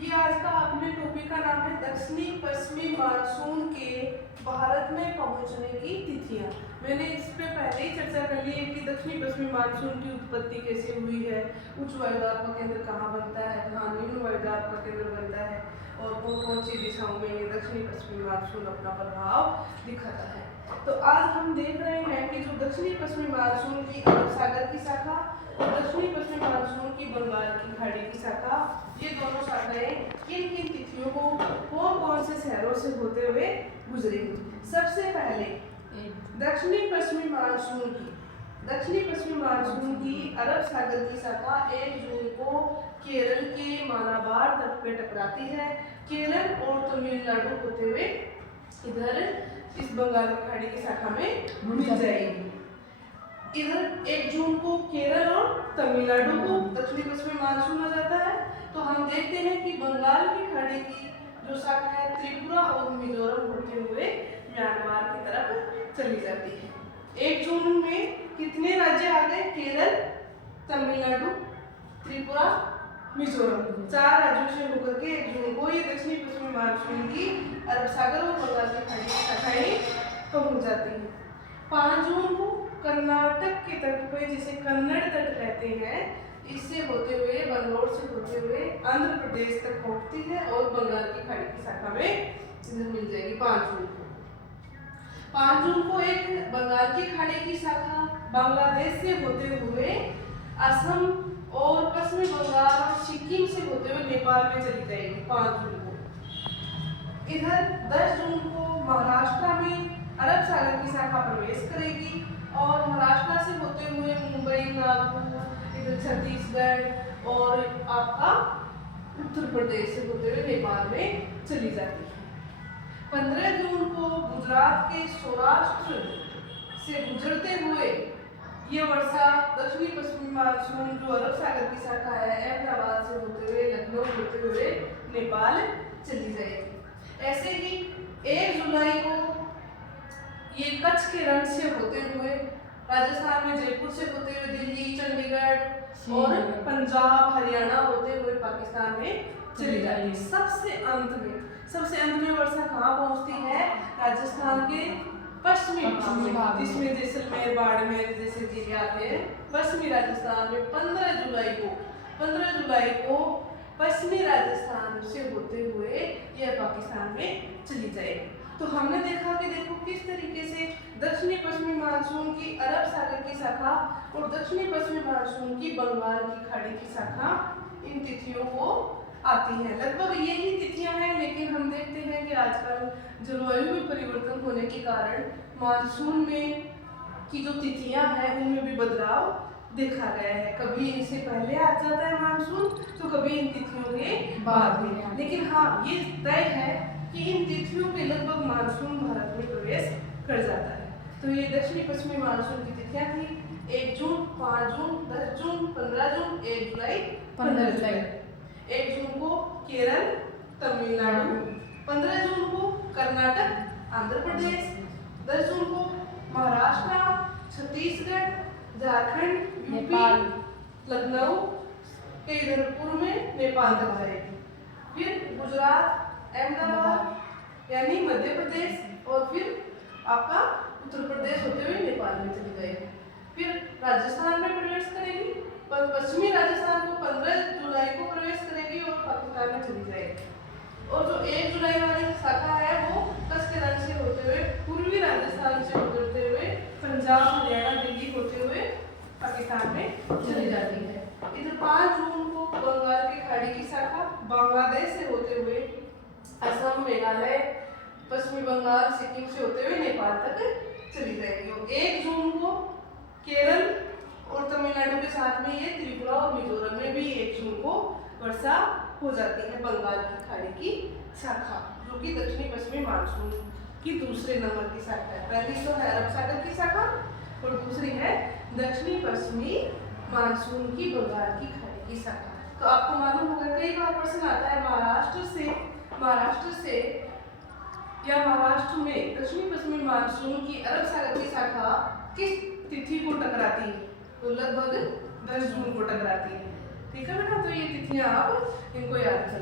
ये आज का अपने टॉपिक का नाम है दक्षिणी पश्चिमी मानसून के भारत में पहुंचने की तिथियां। मैंने इस पे पहले ही चर्चा कर ली है कि दक्षिणी पश्चिमी मानसून की उत्पत्ति कैसे हुई है, उच्च वायुदाब का केंद्र कहाँ बनता है, कहाँ निम्न वायुदाब का केंद्र बनता है और कौन कौन सी दिशाओं में ये दक्षिणी पश्चिमी मानसून अपना प्रभाव दिखाता है। तो आज हम देख रहे हैं कि जो दक्षिणी पश्चिमी मानसून की अरब सागर की शाखा और दक्षिणी पश्चिमी मानसून की बंगाल की खाड़ी की शाखा, ये दोनों शाखाएं किन किन तिथियों को कौन कौन से शहरों से होते हुए गुजरेंगी। सबसे पहले दक्षिणी पश्चिमी मानसून की अरब सागर की शाखा 1 जून को केरल के मालाबार तट पे टकराती है। केरल और तमिलनाडु होते हुए इधर इस बंगाल की खाड़ी की शाखा में मिल जाएगी। इधर 1 जून को केरल और तमिलनाडु को दक्षिणी पश्चिमी मानसून आ जाता है। तो हम देखते हैं कि बंगाल की खाड़ी की जो शाखा है त्रिपुरा और मिजोरम होते हुए म्यांमार की तरफ चली जाती है। 1 जून में कितने राज्य आ गए? केरल, तमिलनाडु, त्रिपुरा, मिजोरम, 4 राज्यों से होकर के 1 जून को ये दक्षिणी पश्चिमी मानसून की अरब सागर और बंगाल की खाड़ी की शाखाएं पहुंच जाती हैं। 5 जून को कर्नाटक के तट पे, जिसे कन्नड़ तट कहते हैं, इससे होते हुए बंगलौर से होते हुए आंध्र प्रदेश तक पहुंचती है और बंगाल की खाड़ी की शाखा में इधर मिल जाएगी 5 जून को। 5 जून को एक बंगाल की खाड़ी की शाखा बांग्लादेश से होते हुए असम और पश्चिमी बंगाल और सिक्किम से होते हुए नेपाल में चली जाएगी 5 जून को। इधर 10 जून को महाराष्ट्र में अरब सागर की शाखा प्रवेश करेगी और महाराष्ट्र से होते हुए मुंबई, नागपुर, इधर छत्तीसगढ़ और आपका उत्तर प्रदेश से होते हुए नेपाल में चली जाती है। 15 जून को गुजरात के सौराष्ट्र से गुजरते हुए ये वर्षा दक्षिणी पश्चिमी मानसून जो अरब सागर की शाखा है अहमदाबाद से होते हुए लखनऊ होते हुए नेपाल चली जाएगी। ऐसे ही 1 जुलाई को ये कच्छ के रण से होते हुए राजस्थान में जयपुर से होते हुए दिल्ली, चंडीगढ़ और पंजाब, हरियाणा होते हुए पाकिस्तान में चली जाती है। सबसे अंत में वर्षा कहाँ पहुँचती है? राजस्थान के पश्चिमी भाग, जिसमें जैसलमेर, बाड़मेर जैसे जिले आते हैं। पश्चिमी राजस्थान में 15 जुलाई को पश्चिमी राजस्थान से होते हुए यह पाकिस्तान में चली जाएगी। तो हमने देखा कि देखो किस तरीके से दक्षिणी पश्चिमी मानसून की अरब सागर की शाखा और दक्षिणी पश्चिमी मानसून की बंगाल की खाड़ी की शाखा इन तिथियों को आती है। लगभग यही तिथियां हैं, लेकिन हम देखते हैं कि आजकल जलवायु में परिवर्तन होने के कारण मानसून में की जो तिथियां हैं उनमें भी बदलाव देखा गया है। कभी इनसे पहले आ जाता है मानसून तो कभी इन तिथियों के बाद में। लेकिन हाँ, ये तय है कि इन तिथियों के लगभग मानसून भारत में प्रवेश कर जाता है। तो ये दक्षिणी पश्चिमी मानसून की तिथियां थी 1 जून, 5 जून, 10 जून, 15 जून, 1 जुलाई, 15 जुलाई। 1 जून को केरल, तमिलनाडु, 15 जून को कर्नाटक, आंध्र प्रदेश, 10 जून को महाराष्ट्र, छत्तीसगढ़, झारखंड, यूपी, लखनऊ के इधर पूर्व में नेपाल तक जाएगी। फिर गुजरात, अहमदाबाद यानी मध्य प्रदेश और फिर आपका उत्तर प्रदेश होते हुए नेपाल में चली जाएगी। फिर राजस्थान में प्रवेश करेगी, पश्चिमी राजस्थान को 15 जुलाई को प्रवेश करेगी और पाकिस्तान में चली जाएगी। और जो 1 जुलाई वाली शाखा है वो कच्छ के रण से होते हुए पूर्वी राजस्थान से गुजरते हुए पंजाब, हरियाणा, दिल्ली होते हुए पाकिस्तान में चली जाती है। इधर 5 जून को बंगाल की खाड़ी की शाखा बांग्लादेश से होते हुए असम, मेघालय, पश्चिमी बंगाल, सिक्किम से होते हुए नेपाल तक चली जाएगी। और 1 जून को केरल और तमिलनाडु के साथ में ये त्रिपुरा और मिजोरम में भी 1 जून को वर्षा हो जाती है बंगाल की खाड़ी की शाखा, जो कि दक्षिणी पश्चिमी मानसून की दूसरे नंबर की शाखा है। पहली तो है अरब सागर की शाखा और दूसरी है दक्षिणी पश्चिमी मानसून की बंगाल की खाड़ी की शाखा। तो आपको मालूम होगा कई बार प्रश्न आता है महाराष्ट्र से या महाराष्ट्र में दक्षिणी पश्चिमी मानसून की अरब सागर की शाखा किस तिथि को टकराती है? तो लगभग 10 जून को टकराती है। ठीक है बेटा, तो ये तिथियां आप इनको याद कर